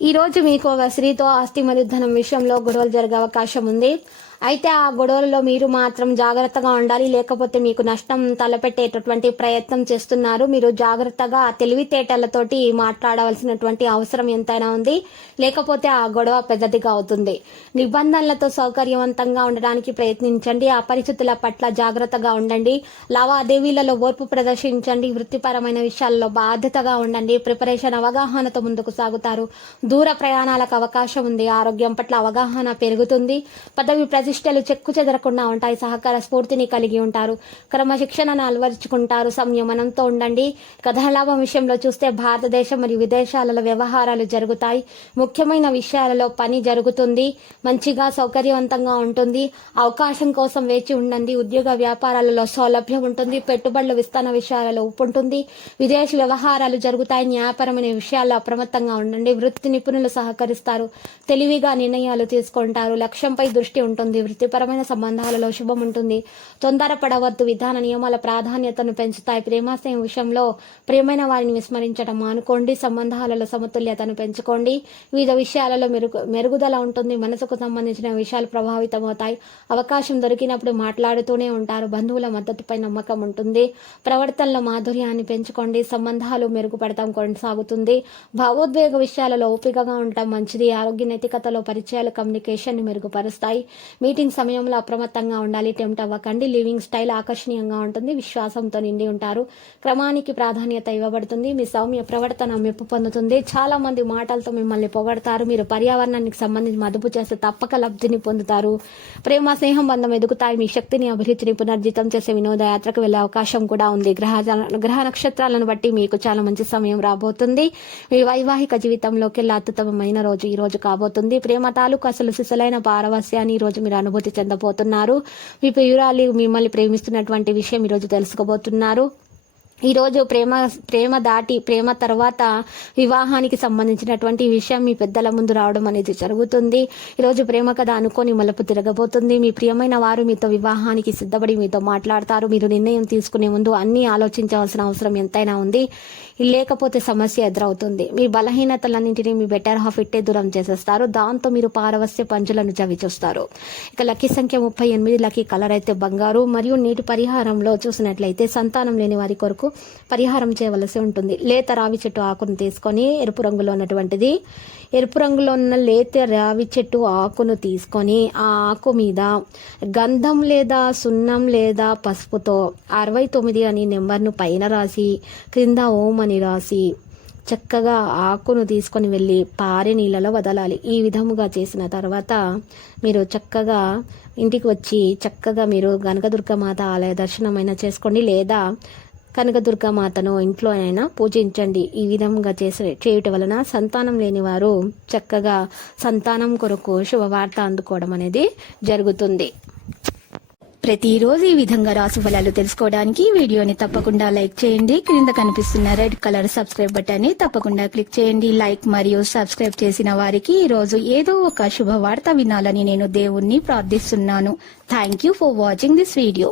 ఈ రోజు మీకు ఒక స్త్రీతో ఆస్తి మరియు ధనం విషయంలో గొడవలు జరిగే అవకాశం ఉంది. అయితే ఆ గొడవలలో మీరు మాత్రం జాగ్రత్తగా ఉండాలి లేకపోతే మీకు నష్టం తలపెట్టేటటువంటి ప్రయత్నం చేస్తున్నారు. మీరు జాగ్రత్తగా తెలివితేటలతోటి మాట్లాడవలసినటువంటి అవసరం ఎంతైనా ఉంది. లేకపోతే ఆ గొడవ పెద్దదిగా అవుతుంది. నిబంధనలతో సౌకర్యవంతంగా ఉండడానికి ప్రయత్నించండి. ఆ పరిస్థితుల పట్ల జాగ్రత్తగా ఉండండి. లావాదేవీలలో ఓర్పు ప్రదర్శించండి. వృత్తిపరమైన విషయాల్లో బాధ్యతగా ఉండండి. ప్రిపరేషన్ అవగాహనతో ముందుకు సాగుతారు. దూర ప్రయాణాలకు అవకాశం ఉంది. ఆరోగ్యం పట్ల అవగాహన పెరుగుతుంది. పదవి ప్రతిష్టలు చెక్కు చెదరకుండా ఉంటాయి. సహకార స్ఫూర్తిని కలిగి ఉంటారు. క్రమశిక్షణను అలవరుచుకుంటారు. సంయమనంతో ఉండండి. కథలాభం విషయంలో చూస్తే భారతదేశం మరియు విదేశాలలో వ్యవహారాలు జరుగుతాయి. ముఖ్యమైన విషయాలలో పని జరుగుతుంది. మంచిగా సౌకర్యవంతంగా ఉంటుంది. అవకాశం కోసం వేచి ఉండండి. ఉద్యోగ వ్యాపారాలలో సౌలభ్యం ఉంటుంది. పెట్టుబడుల విస్తరణ విషయాలలో ఉప్పు ఉంటుంది. విదేశీ వ్యవహారాలు జరుగుతాయి. న్యాయపరమైన విషయాల్లో అప్రమత్తంగా ఉండండి. వృత్తి నిపుణులు సహకరిస్తారు. తెలివిగా నిర్ణయాలు తీసుకుంటారు. లక్ష్యంపై దృష్టి ఉంటుంది. వృత్తిపరమైన సంబంధాలలో శుభం ఉంటుంది. తొందరపడవద్దు. విధాన నియమాల ప్రాధాన్యతను పెంచుతాయి. ప్రేమాశయం విషయంలో ప్రియమైన వారిని విస్మరించడం మానుకోండి. సంబంధాలలో సమతుల్యతను పెంచుకోండి. వివిధ విషయాలలో మెరుగు మెరుగుదల ఉంటుంది. మనసుకు సంబంధించిన విషయాలు ప్రభావితమవుతాయి. అవకాశం దొరికినప్పుడు మాట్లాడుతూనే ఉంటారు. బంధువుల మద్దతుపై నమ్మకం ఉంటుంది. ప్రవర్తనలో మాధుర్యాన్ని పెంచుకోండి. సంబంధాలు మెరుగుపడటం కొనసాగుతుంది. భావోద్వేగ విషయాలలో ఓపికగా ఉండటం మంచిది. ఆరోగ్య నైతికతలో పరిచయాలు కమ్యూనికేషన్ మెరుగుపరుస్తాయి. మీటింగ్ సమయంలో అప్రమత్తంగా ఉండాలి టెంప్ట్ అవ్వకండి. లివింగ్ స్టైల్ ఆకర్షణీయంగా ఉంటుంది. విశ్వాసంతో నిండి ఉంటారు. క్రమానికి ప్రాధాన్యత ఇవ్వబడుతుంది. మీ సౌమ్య ప్రవర్తన మెప్పు పొందుతుంది. చాలా మంది మాటలతో మిమ్మల్ని పొగడతారు. మీరు పర్యావరణానికి సంబంధించి మదుపు చేస్తే తప్పక లబ్ధిని పొందుతారు. ప్రేమ స్నేహం బంధం ఎదుగుతాయి. మీ శక్తిని అభిరుచిని పునర్జితం చేసే వినోదయాత్రకు వెళ్ళే అవకాశం కూడా ఉంది. గ్రహ గ్రహ నక్షత్రాలను బట్టి మీకు చాలా మంచి సమయం రాబోతుంది. మీ వైవాహిక జీవితంలోకి అత్యుత్తమమైన రోజు ఈ రోజు కాబోతుంది. ప్రేమ తాలూకు అసలు సిసలైన పారవస్యాన్ని ఈ రోజు మీరు అనుభూతి చెందబోతున్నారు. మీ ప్రియురాలి మిమ్మల్ని ప్రేమిస్తున్నటువంటి విషయం ఈరోజు తెలుసుకోబోతున్నారు. ఈరోజు ప్రేమ ప్రేమ దాటి ప్రేమ తర్వాత వివాహానికి సంబంధించినటువంటి విషయం మీ పెద్దల ముందు రావడం అనేది జరుగుతుంది. ఈరోజు ప్రేమ కథ అనుకొని మలుపు తిరగబోతుంది. మీ ప్రియమైన వారు మీతో వివాహానికి సిద్ధపడి మీతో మాట్లాడతారు. మీరు నిర్ణయం తీసుకునే ముందు అన్నీ ఆలోచించవలసిన అవసరం ఎంతైనా ఉంది. లేకపోతే సమస్య ఎదురవుతుంది. మీ బలహీనతలన్నింటినీ మీ బెటర్ హాఫ్ ఇట్టే దూరం చేసేస్తారు. దాంతో మీరు పారవస్య పంచులను చవి చూస్తారు. ఇక లక్కీ సంఖ్య ముప్పై ఎనిమిది లక్కీ కలర్ అయితే బంగారు. మరియు నీటి పరిహారంలో చూసినట్లయితే సంతానం లేని వారి కొరకు పరిహారం చేయవలసి ఉంటుంది. లేత రావి చెట్టు ఆకును తీసుకొని ఎరుపు రంగులో ఉన్నటువంటిది ఎరుపు రంగులో ఉన్న లేత రావి చెట్టు ఆకును తీసుకొని ఆ ఆకు మీద గంధం లేదా సున్నం లేదా పసుపుతో అరవై తొమ్మిది అని నెంబర్ను పైన రాసి క్రింద ఓం అని రాసి చక్కగా ఆకును తీసుకొని వెళ్ళి పారే నీళ్ళలో వదలాలి. ఈ విధముగా చేసిన తర్వాత మీరు చక్కగా ఇంటికి వచ్చి చక్కగా మీరు గనకదుర్గమాత ఆలయ దర్శనమైనా చేసుకోండి. లేదా కనకదుర్గ మాతను ఇంట్లో అయినా పూజించండి. ఈ విధంగా చేసే చేయటం వలన సంతానం లేని వారు చక్కగా సంతానం కొరకు శుభవార్త అందుకోవడం అనేది జరుగుతుంది. ప్రతిరోజు ఈ విధంగా రాసు ఫలాలు తెలుసుకోవడానికి వీడియోని తప్పకుండా లైక్ చేయండి. క్రింద కనిపిస్తున్న రెడ్ కలర్ సబ్స్క్రైబ్ బటన్ని తప్పకుండా క్లిక్ చేయండి. లైక్ మరియు సబ్స్క్రైబ్ చేసిన వారికి ఈ రోజు ఏదో ఒక శుభవార్త వినాలని నేను దేవుణ్ణి ప్రార్థిస్తున్నాను. Thank you for watching this video